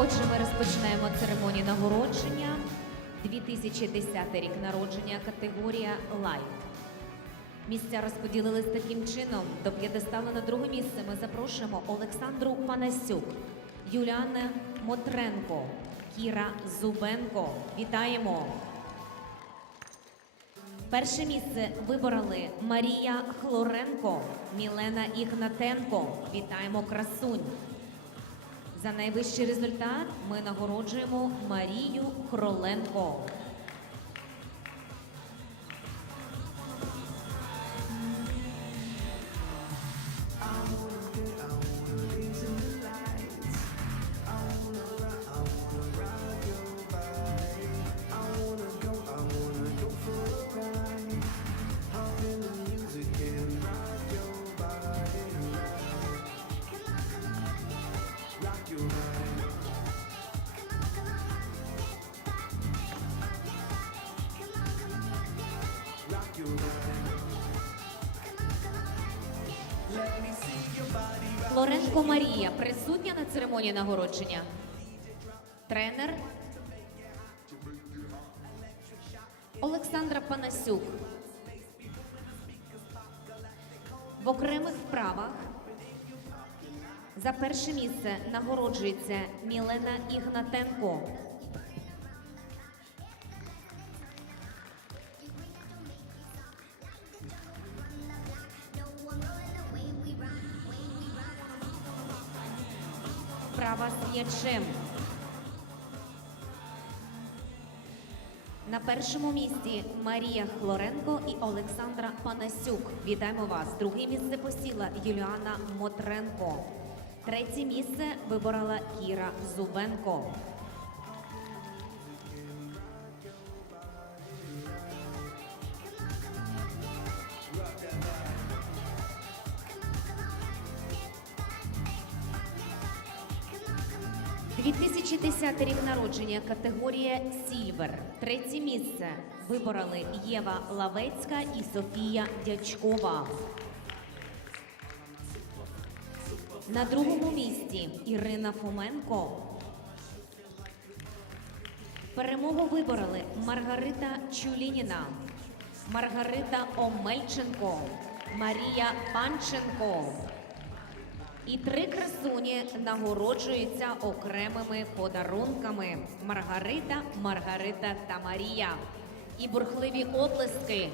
Отже, ми розпочинаємо церемонію нагородження. 2010 рік народження категорія Лайт. Місця розподілились таким чином. До п'єдесталу на друге місце ми запрошуємо Олександру Панасюк, Юліана Мотренко, Кіра Зубенко. Вітаємо! Перше місце вибороли Марія Хлоренко, Мілена Ігнатенко. Вітаємо красунь. За найвищий результат ми нагороджуємо Марію Хроленко. Флоренко Марія присутня на церемонії нагородження. Тренер Олександра Панасюк. В окремих вправах за перше місце нагороджується Мілена Ігнатенко. Вправа з м'ячем. На першому місці Марія Хлоренко і Олександра Панасюк. Вітаємо вас. Друге місце посіла Юліана Мотренко. Третє місце виборола Кіра Зубенко. – 2010 народження категорія Сільвер. Третє місце вибороли Єва Лавецька і Софія Дячкова. На другому місці Ірина Фоменко. Перемогу вибороли Маргарита Чулініна, Маргарита Омельченко, Марія Панченко. І три красуні нагороджуються окремими подарунками: Маргарита, Маргарита та Марія. І бурхливі оплески.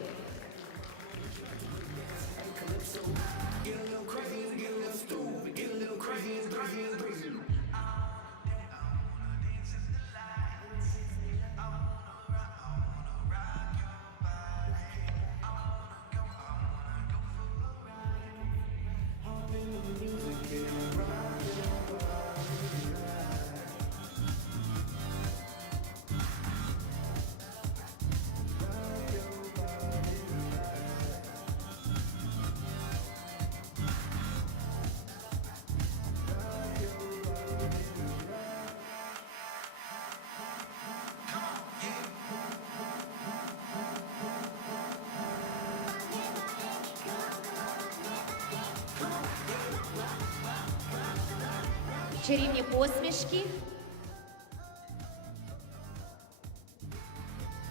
Чарівні посмішки.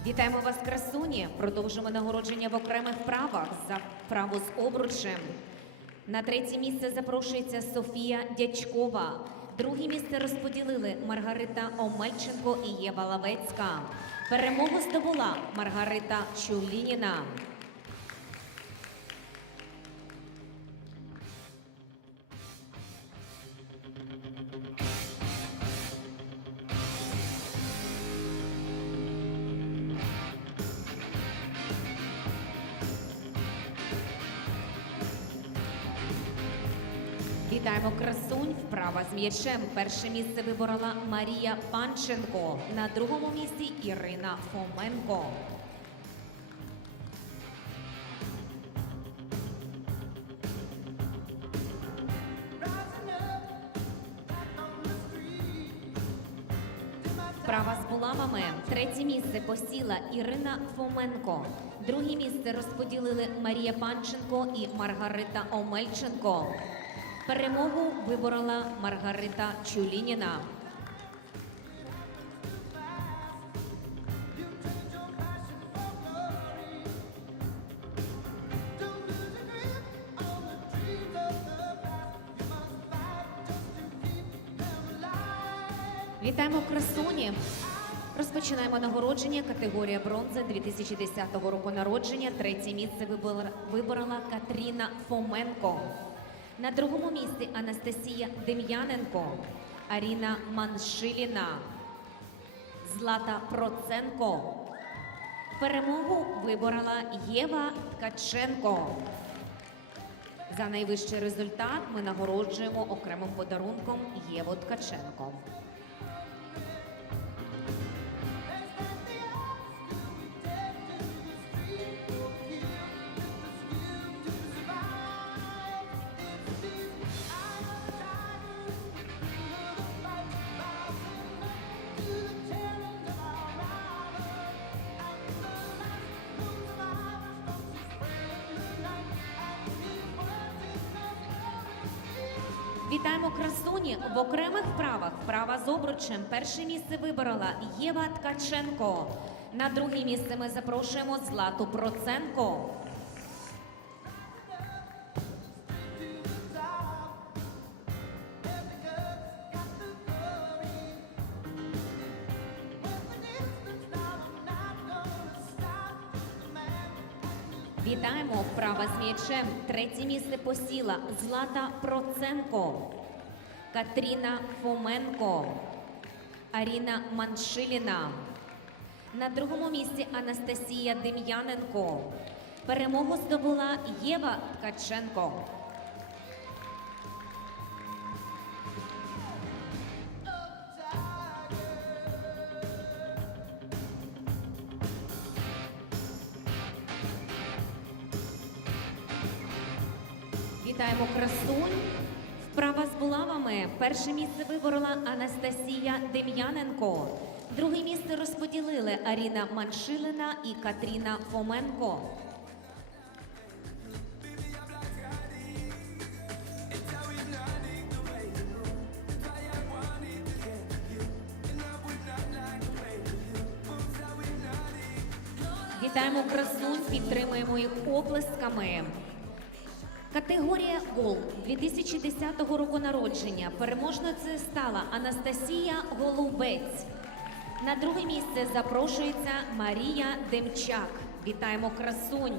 Вітаємо вас, красуні. Продовжимо нагородження в окремих правах за право з обручем. На третє місце запрошується Софія Дячкова. Друге місце розподілили Маргарита Омельченко і Єва Лавецька. Перемогу здобула Маргарита Чулініна. Вітаємо красунь. Вправа з м'ячем. Перше місце виборола Марія Панченко. На другому місці Ірина Фоменко. Вправа з булавами. Третє місце посіла Ірина Фоменко. Друге місце розподілили Марія Панченко і Маргарита Омельченко. Перемогу виборола Маргарита Чулініна. Вітаємо красуні. Розпочинаємо нагородження. Категорія бронзи 2010 року народження. Третє місце виборола Катріна Фоменко. На другому місці Анастасія Дем'яненко, Аріна Маншиліна, Злата Проценко. Перемогу виборола Єва Ткаченко. За найвищий результат ми нагороджуємо окремим подарунком Єву Ткаченко. Вітаємо красуні в окремих вправах. Вправа з обручем. Перше місце виборола Єва Ткаченко. На друге місце ми запрошуємо Злату Проценко. Третє місце посіла Злата Проценко, Катріна Фоменко, Аріна Маншиліна. На другому місці Анастасія Дем'яненко. Перемогу здобула Єва Ткаченко. Перше місце виборола Анастасія Дем'яненко. Друге місце розподілили Аріна Маншилина і Катріна Фоменко. Вітаємо красунь, підтримуємо їх оплесками. Категорія Гол 2010 року народження. Переможницею стала Анастасія Голубець. На друге місце запрошується Марія Демчак. Вітаємо красунь.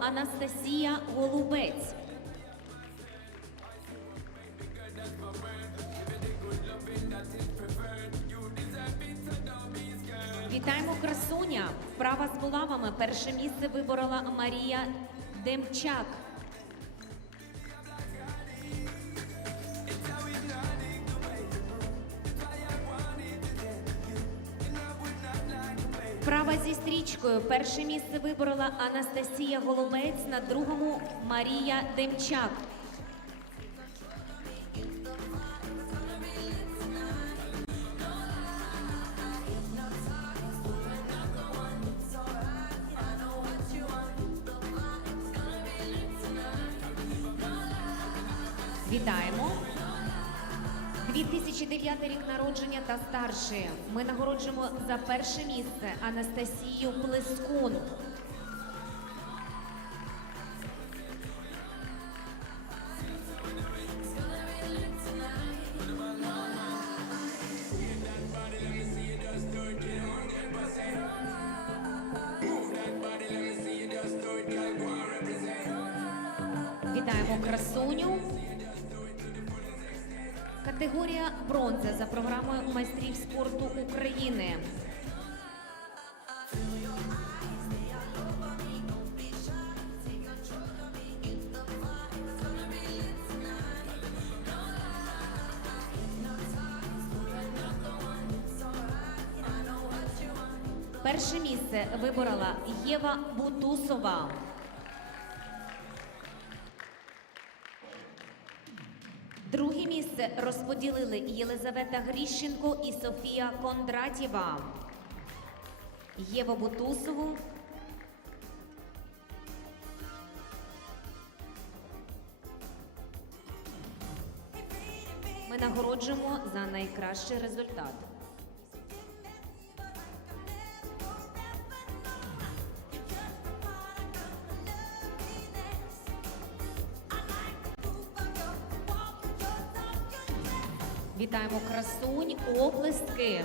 Анастасія Голубець. Вітаємо красуня. Вправа з булавами. Перше місце виборола Марія Демчак. Перше місце виборола Анастасія Голомець, на другому Марія Демчак. Нагороджуємо за перше місце Анастасію Плескун. Перше місце виборола Єва Бутусова. Друге місце розподілили Єлизавета Гріщенко і Софія Кондратєва. Єву Бутусову. Ми нагороджуємо за найкращий результат. Красунь, оплески.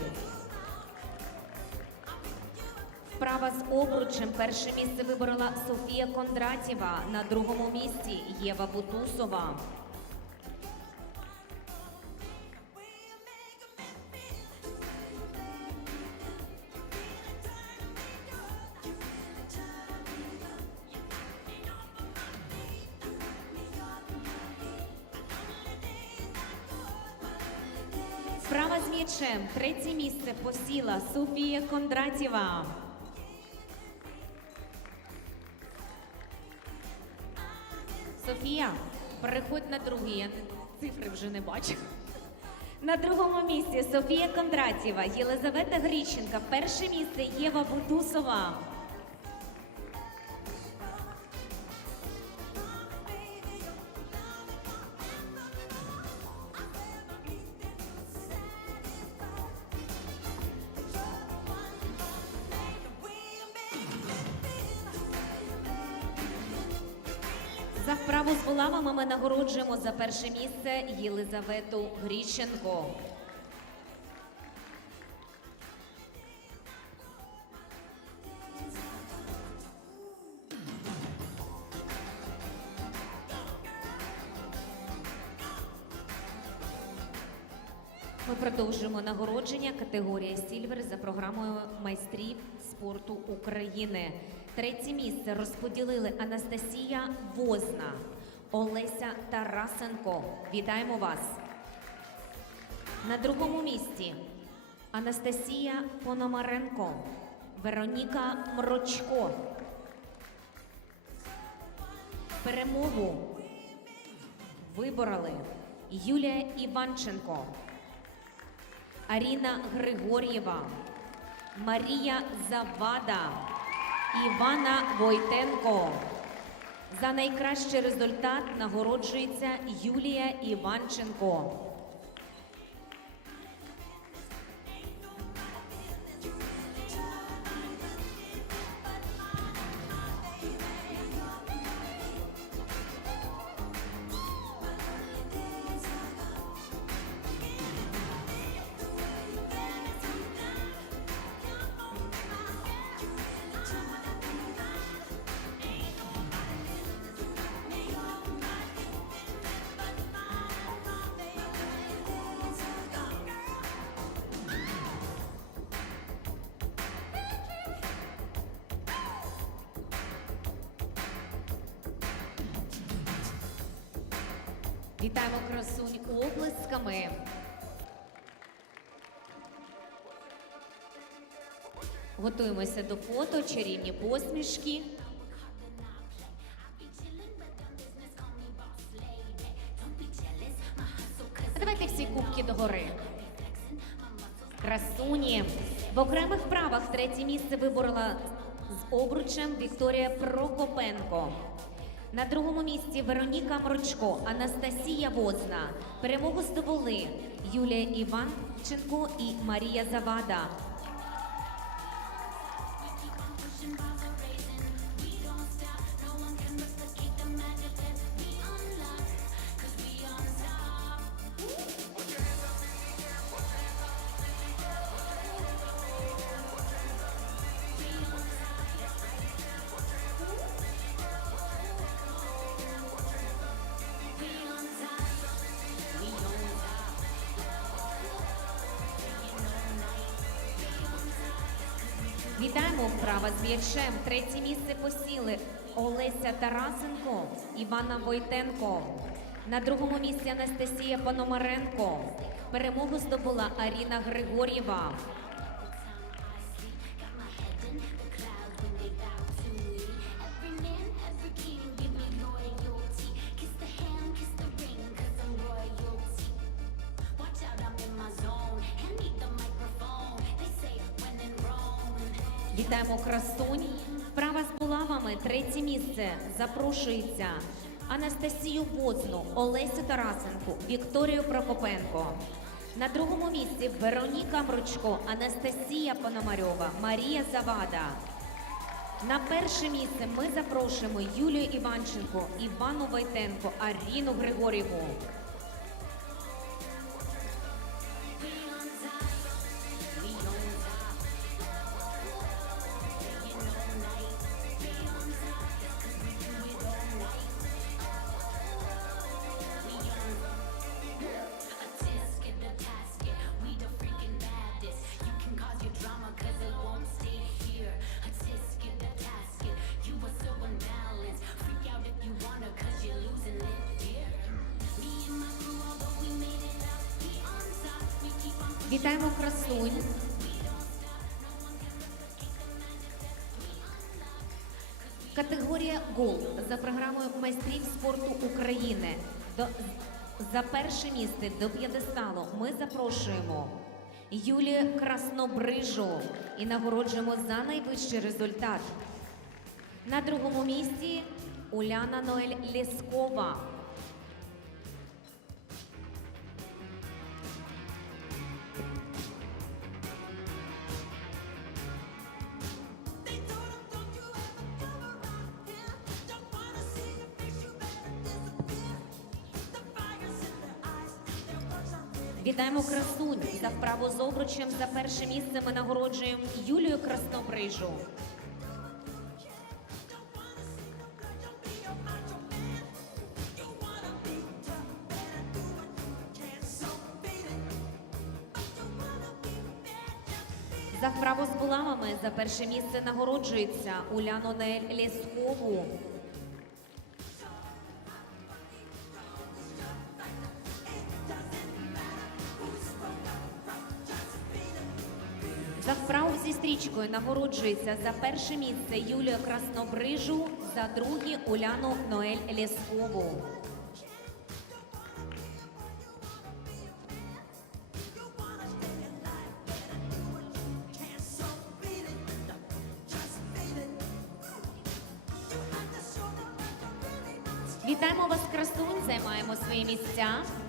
Вправа з обручем. Перше місце виборола Софія Кондратєва. На другому місці Єва Бутусова. Вправа з м'ячем. Третє місце посіла Софія Кондратєва. Софія, переходь на другий. Я цифри вже не бачу. На другому місці Софія Кондратєва, Єлизавета Гріщенка. Перше місце Єва Бутусова. За вправу з булавами ми нагороджуємо за перше місце Єлизавету Гріщенко. Ми продовжуємо нагородження категорія Сільвер за програмою майстрів спорту України. Третє місце розподілили Анастасія Возна, Олеся Тарасенко. Вітаємо вас. На другому місці Анастасія Пономаренко, Вероніка Мрочко. Перемогу вибороли Юлія Іванченко. Аріна Григор'єва, Марія Завада, Івана Войтенко. За найкращий результат нагороджується Юлія Іванченко. Вітаємо красунь оплесками. Готуємося до фото, чарівні посмішки. Давайте всі кубки догори. Красуні. В окремих вправах третє місце виборола з обручем Вікторія Прокопенко. На другому місці Вероніка Мрочко, Анастасія Возна. Перемогу здобули Юлія Іванченко і Марія Завада. Вітаємо вправа з м'ячем. Третє місце посіли Олеся Тарасенко, Івана Войтенко. На другому місці Анастасія Пономаренко. Перемогу здобула Аріна Григор'єва. Вітаємо красунь. Вправа з булавами. Третє місце. Запрошується Анастасію Возну, Олесю Тарасенку, Вікторію Прокопенко. На другому місці Вероніка Мручко, Анастасія Пономарьова, Марія Завада. На перше місце ми запрошуємо Юлію Іванченко, Івану Войтенко, Аріну Григорєву. Вітаємо красунь. Категорія Гол за програмою майстрів спорту України. До, за перше місце до п'єдесталу ми запрошуємо Юлію Краснобрижу і нагороджуємо за найвищий результат. На другому місці Уляна Ноель Лєскова. Вітаємо красунь за вправу з обручем. За перше місце ми нагороджуємо Юлію Краснобрижу. За вправу з булавами за перше місце нагороджується Уляну Нель Лєскову. Нагороджується за перше місце Юлія Краснобрижу, за друге Уляну Ноель Лєскову. You wanna stay alive, better do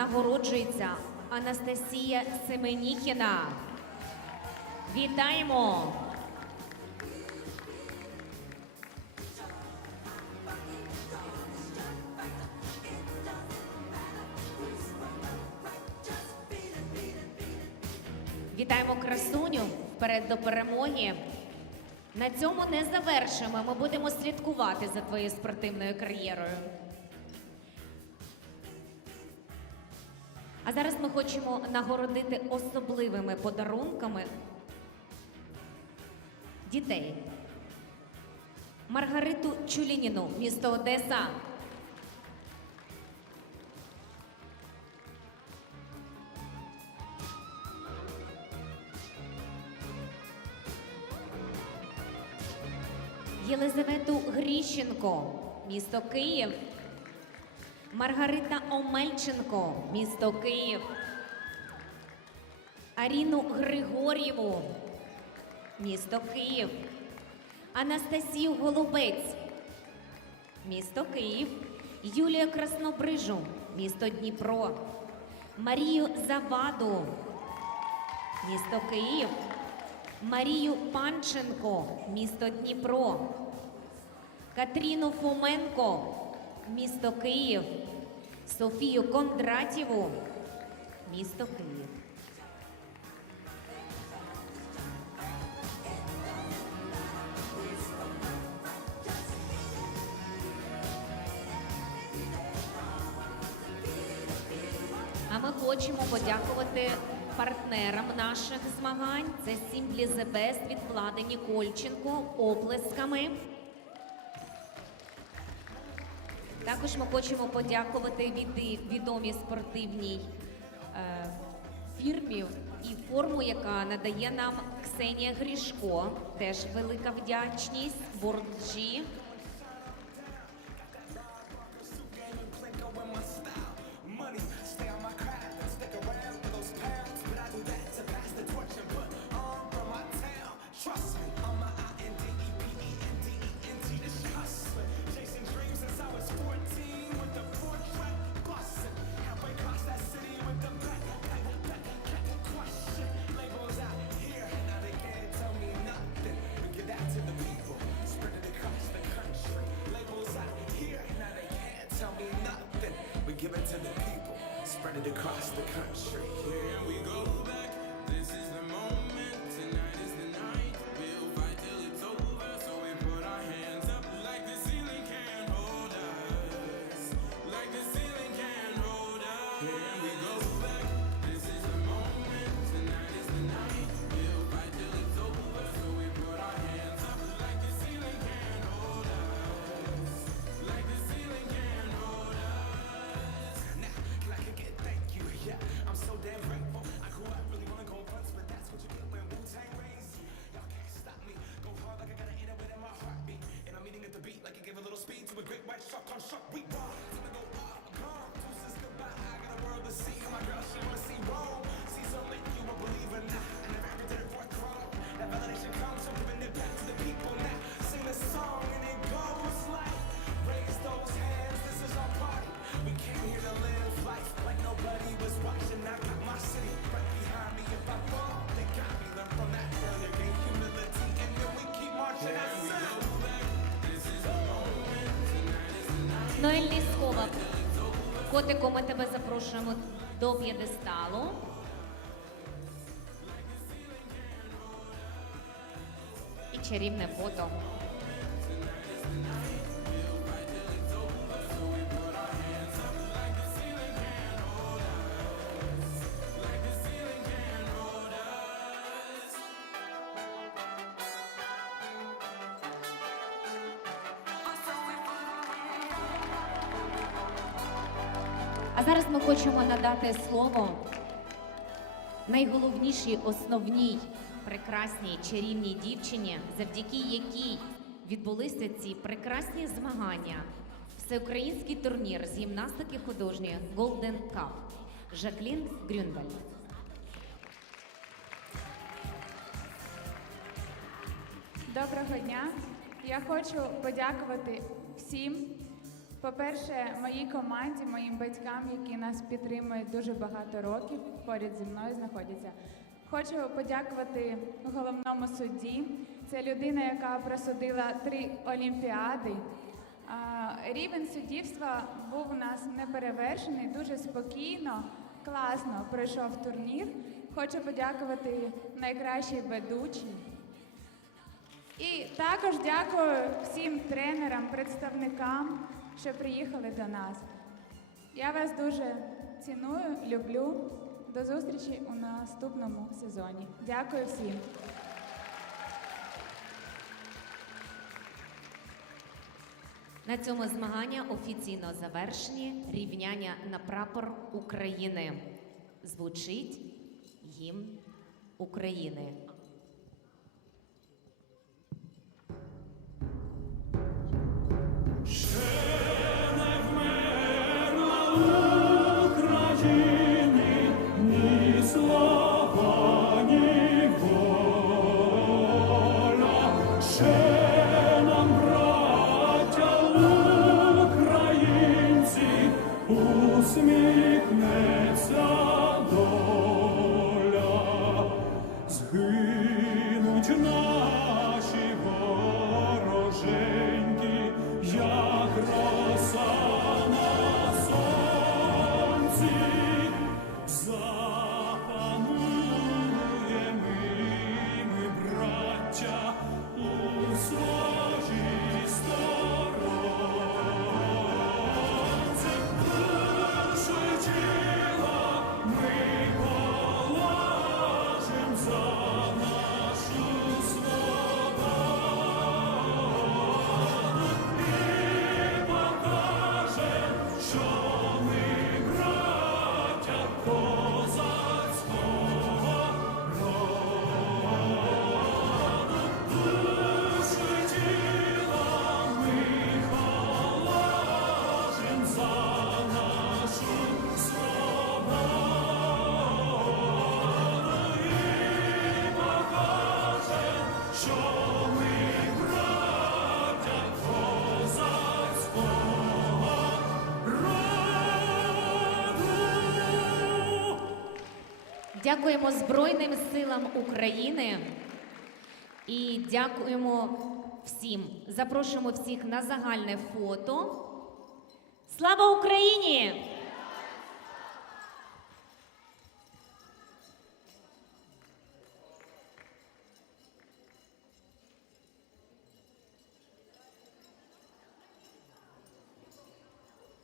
нагороджується Анастасія Семеніхіна. Вітаємо! Вітаємо красуню вперед до перемоги. На цьому не завершимо. Ми будемо слідкувати за твоєю спортивною кар'єрою. А зараз ми хочемо нагородити особливими подарунками дітей. Маргариту Чулініну, місто Одеса. Єлизавету Гріщенко, місто Київ. Маргарита Омельченко, місто Київ. Аріну Григор'єву, місто Київ. Анастасію Голубець, місто Київ. Юлію Краснобрижу, місто Дніпро. Марію Заваду, місто Київ. Марію Панченко, місто Дніпро. Катріну Фоменко, місто Київ. Софію Кондратєву, місто Київ. А ми хочемо подякувати партнерам наших змагань. Це Сімплі The Best від Влади Нікольченко оплесками. Також ми хочемо подякувати від- відомій спортивній е, фірмі і форму, яка надає нам Ксенія Грішко. Теж велика вдячність. Борджі. Suck on suck, we. Котику, ми тебе запрошуємо до п'єдесталу. І чарівне фото. Надати слово найголовнішій основній прекрасній чарівній дівчині, завдяки якій відбулися ці прекрасні змагання. Всеукраїнський турнір з гімнастики художньої Golden Cup. Жаклін Грюнвальд. Доброго дня. Я хочу подякувати всім. По-перше, моїй команді, моїм батькам, які нас підтримують дуже багато років, поряд зі мною знаходяться. Хочу подякувати головному судді. Це людина, яка просудила три олімпіади. Рівень суддівства був у нас неперевершений, дуже спокійно, класно пройшов турнір. Хочу подякувати найкращій ведучій. І також дякую всім тренерам, представникам, що приїхали до нас. Я вас дуже ціную, люблю. До зустрічі у наступному сезоні. Дякую всім. На цьому змагання офіційно завершені рівняння на прапор України. Звучить гімн України. Дякуємо Збройним силам України і дякуємо всім. Запрошуємо всіх на загальне фото. Слава Україні!